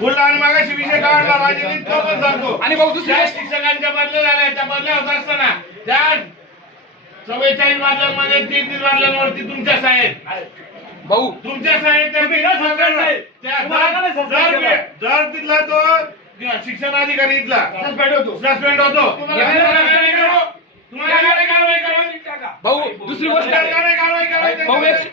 बोलला आणि मागाशी विषय काढला राजनीत तो पण सांगतो आणि भाऊ गोष्ट- शिक्षकांच्या बदल्या झाल्या त्या बदल्या होत असताना त्या चव्वेचाळीस बादल्यांमध्ये तीन तीन बादल्यांवरती तुमच्या साहेब भाऊ तुमच्या नाही? जर- तिथला तो शिक्षण अधिकारी इथला होतो. सस्पेंड होतो? भाऊ दुसरी गोष्ट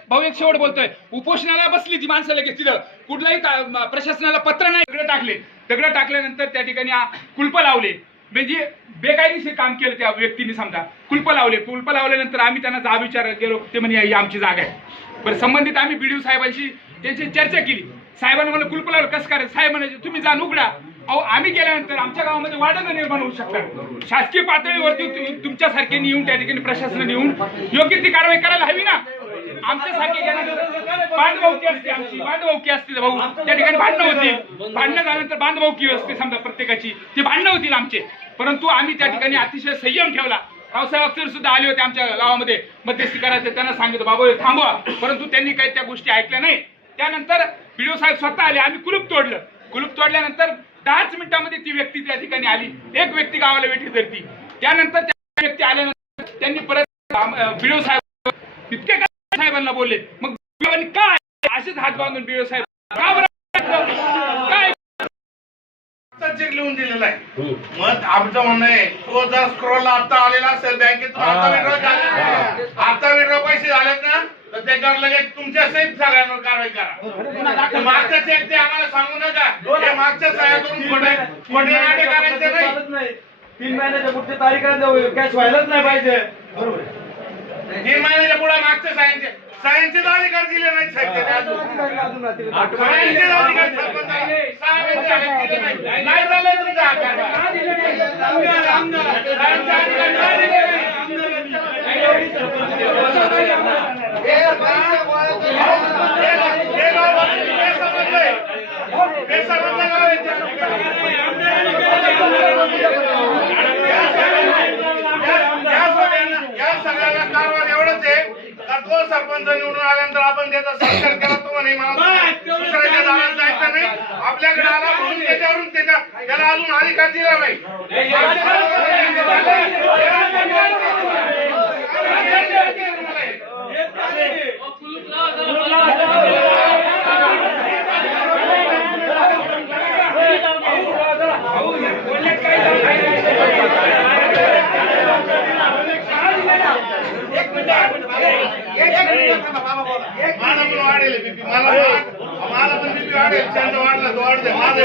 भाऊ? एक शेवट बोलतोय. उपोषणाला बसली ती माणसं लगेच तिथं. कुठलाही प्रशासनाला पत्र नाही. दगड टाकले. दगड टाकल्यानंतर त्या ठिकाणी कुलप लावले. म्हणजे बेकायदेशीर काम केलं त्या व्यक्तीने समजा. कुलप लावले. कुलप लावल्यानंतर आम्ही त्यांना जाब विचार गेलो. ते म्हणे ही आमची जागा आहे. बरं संबंधित आम्ही बीडीओ साहेबांशी त्यांची चर्चा केली. साहेबांना मला कुलप कसं करायचं? साहेब म्हणायचे तुम्ही जाण उघडा अहो आम्ही गेल्यानंतर आमच्या गावामध्ये वादंग निर्माण होऊ शकतात. शासकीय पातळीवरती तुमच्यासारखे येऊन त्या ठिकाणी प्रशासनाने येऊन योग्य ती कारवाई करायला हवी ना? आमच्यासारखे गेल्यानंतर असते आमची असते भाऊ त्या ठिकाणी भांडणं होतील. भांडणं झाल्यानंतर बांधभाऊकी असते समजा प्रत्येकाची ते भांडणं होतील आमचे. परंतु आम्ही त्या ठिकाणी अतिशय संयम ठेवला. रावसाहेब अक्षर सुद्धा आले होते आमच्या गावामध्ये. मध्यस्थी करायचं त्यांना सांगितलं बाबा थांबवा. परंतु त्यांनी काही त्या गोष्टी ऐकल्या नाही. त्यानंतर व्हिडिओ साहेब स्वतः आले. आम्ही कुलूप तोडलं. कुलूप तोडल्यानंतर दहाच मिनिटांमध्ये ती व्यक्ती त्या ठिकाणी आली. एक व्यक्ती गावाला वेठी धरती. त्यानंतर त्या व्यक्ती आल्यानंतर त्यांनी परत व्हिडिओ साहेब इतके काय साहेबांना बोलले. मग काय असेच हात बांधून व्हिडिओ साहेब. का बरं? चेक लिहून दिलेला आहे. मग आमचं म्हणणं आहे तो जर स्क्रोल आता आलेला असेल बँकेतून आता विड्रॉ झाले आता विड्रॉ पैसे झालेत ना तर त्याच्यावर लगेच तुमच्या सहित सगळ्यांवर कारवाई करा. ते मागच्या चेक ते आम्हाला सांगू नका. ते मागच्या सह्या करून खोटे खोटे नाटे करायचे नाही. नाही. तीन महिन्याच्या पुढच्या तारीख कॅश व्हायलाच नाही पाहिजे. बरोबर. तीन महिन्याच्या पुढे मागच्या सायन्सचे सायन्सचे अधिकार दिले नाहीत साहेब त्यांनी अजून. सायन्सचे अधिकार दिले नाही. झालं तुमचा आकार. या- सगळ्यांना- सगळ्याला कारभार एवढंच आहे का तो सरपंच निवडून आल्यानंतर आपण त्याचा सत्कार म्हणे मला दुसऱ्याच्या दारात जायचं नाही आपल्याकडे आला म्हणून त्याच्यावरून त्याच्या त्याला अजून अधिकार दिला नाही माझा पण वाढेल बीपी मला मला पण बीपी वाढेल. त्यांचा वाढला तो वाढते. वाढेल.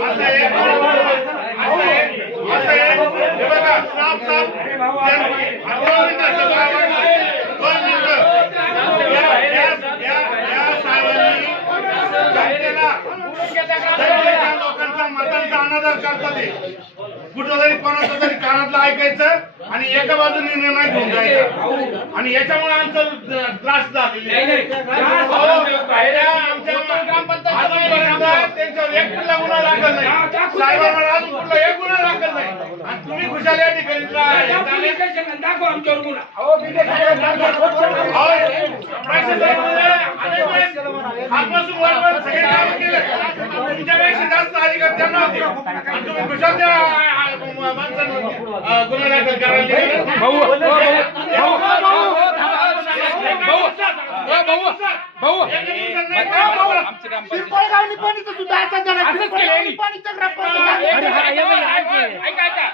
असं आहे. असं आहे. असं आहे. हे बघा साफ साफ. दोन मिनिटं दोन मिनिटं या- साहेबांनी जनतेला लोकांचा मतांचा अनादर करतात ते कुठं तरी कोणाचं तरी कानातलं ऐकायचं आणि एका बाजूने निर्णय घेऊन जायचा. आणि याच्यामुळे आमचं त्रास झालेले त्यांच्यावर एक कुठला गुन्हा दाखल नाही साहेबांवर अजून कुठला एक गुन्हा दाखल नाही आणि तुम्ही खुशाल या ठिकाणी रा- झाले. अहो, पैसे साहेब म्हणजे अनेक वेळेस हातपासून वरवर सगळे कामं केले. तुमच्यापेक्षा जास्त अधिकार त्यांना होते आणि तुम्ही खुशाल त्या माणसांवर गुन्हा दाखल करायला भाऊ भाऊ भाऊ भाऊ एका दिवसात नाही भाऊ भाऊ का? आमचं काम पाहिजे. किरकोळ गावनी पाणीचं सुद्धा असं झालं. असंच केलं झालं. ऐका, ऐका, ऐका, ऐका.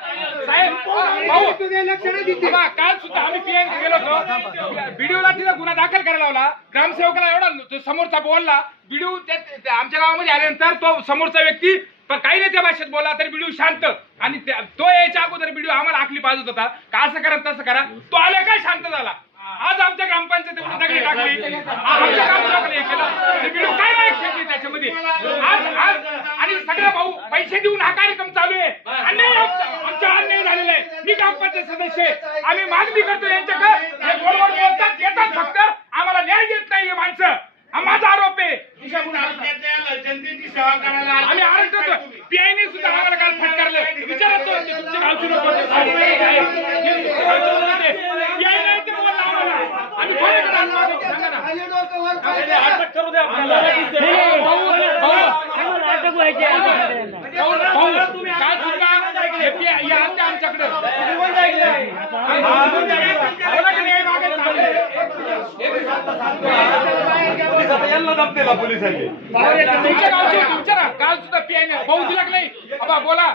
साहेब भाऊ बाबा, काल सुद्धा आम्ही गेलो होतो. व्हिडिओला तिथं गुन्हा दाखल करायला लावला. ग्रामसेवकाला एवढा तो समोरचा बोलला. व्हिडिओ आमच्या गावामध्ये आल्यानंतर तो समोरचा व्यक्ती पण काही नाही त्या भाषेत बोलला तरी व्हिडिओ शांत. आणि त्या- तो यायच्या अगोदर व्हिडिओ आम्हाला आखली पाजत होता. का असं करा तसं करा? तो आला काय शांत झाला? आज आमच्या ग्रामपंचायत दगडी टाकली ग्रामसेवकाने हे केलं ते व्हिडिओ काय नाही क्षेत्री त्याच्यामध्ये आज आज आणि सगळं भाऊ पैसे देऊन हा कार्यक्रम चालू आहे. अन्याय आमचा आमचा अन्याय झालेला आहे मी ग्रामपंचायत सदस्य आहे. आम्ही मागणी करतो यांच्याकडे. हे गोडगोड बोलतात येतात फक्त. आम्हाला न्याय देत नाही हे माणसं. हा माझा आरोप आहे. सेवा करायला आले. आम्ही. पीआयने सुद्धा आम्हाला काल फटकारलं विचारत तो ते तुमच्या गावची लोक. आम्ही करू द्या. काय चुका? हे आमच्या आमच्याकडे. पोलिसांनी काल सुद्धा पीआय नाही भाऊ दिला की नाही. बाबा बोला.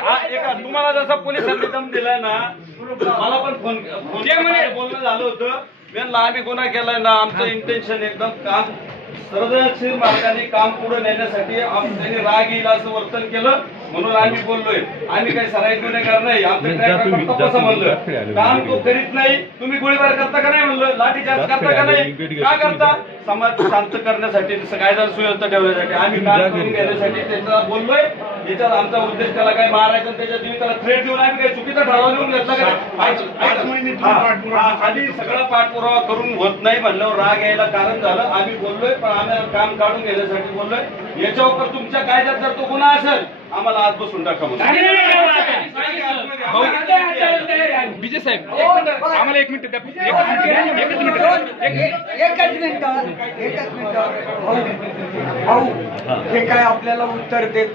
हा, एका तुम्हाला जसा पोलिसांनी दम दिलाय ना मला पण फोन फोन ते म्हणे- बोलणं झालं होतं. यांना आम्ही गुन्हा केलाय ना आमचं इंटेन्शन एकदम काम सर्जनशील मार्गाने काम पुढे नेण्यासाठी त्यांनी राग येईल असं वर्तन केलं म्हणून आम्ही बोललोय. आम्ही काही सराईत गुन्हेगार नाही आमचं म्हणलं. काम तो करीत नाही तुम्ही गोळीबार करता का नाही म्हणलं? लाठीचार्ज करता का नाही? का करता? समाज शांत करण्यासाठी कायदा सुव्यवस्था ठेवण्यासाठी. आम्ही काम करून घेण्यासाठी त्याचा बोललोय. याच्यात आमचा उद्देश त्याला काय मारायचा आणि त्याच्या त्याला थ्रेट देऊन आम्ही काही चुकीचा ठराव लिहून घेतला का आधी सगळा पाठपुरावा करून होत नाही म्हणल्यावर राग यायला कारण झालं. आम्ही बोललोय पण आम्ही काम काढून घेण्यासाठी बोललोय. याच्यावर तुमच्या कायद्यात जर तो गुन्हा असेल आम्हाला आज बसून टाका विजय साहेब आम्हाला एक मिनिट. एकच मिनिट एकच मिनिट. एक- एकच मिनिट एकच मिनिट भाऊ भाऊ हे काय आपल्याला उत्तर देत.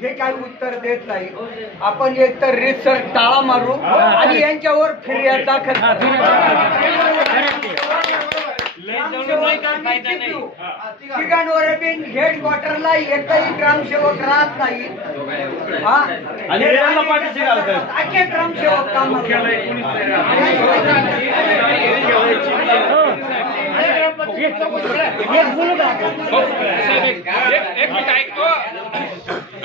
हे काय उत्तर देत नाही. आपण एक तर रिसर्च टाळा मारू आणि यांच्यावर फिर्याद दाखल ठिकाणवर बिन हेडक्वार्टरला एकही ग्रामसेवक राहत नाही. हा? हे ग्रामसेवक काम एक एक- एक मिनिट ऐकतो.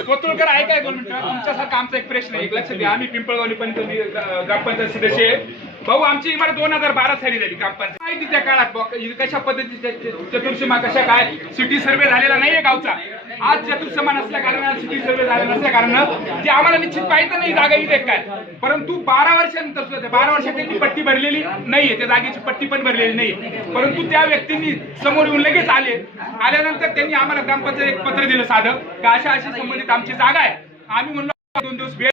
कोतुळकर ऐकाय दोन मिनिटं? तुमच्यासारखा आमचा एक प्रश्न आहे. एक लक्ष द्या आम्ही पिंपळगावली पंचायत ग्रामपंचायत सदस्य आहे. भाऊ आमची इमारत दोन हजार बारा साली झाली ग्रामपंचायत त्या काळात? कशा पद्धतीच्या चतुर्सीमा कशा काय? सिटी सर्वे झालेला नाहीये गावचा. आज चतुर्सीमा नसल्या कारणानं सिटी सर्वे झाले नसल्या कारणानं ते आम्हाला निश्चित पाहिजे नाही जागा इथे काय. परंतु बारा वर्षानंतर सुद्धा त्या बारा वर्षात त्यांनी पट्टी भरलेली नाहीये. त्या जागेची पट्टी पण भरलेली नाही परंतु त्या व्यक्तींनी समोर येऊन लगेच आले. आल्यानंतर त्यांनी आम्हाला ग्रामपंचायत एक पत्र दिलं साधं का अशा अशी संबंधित आमची जागा आहे. आम्ही म्हणलो दोन दिवस वेळ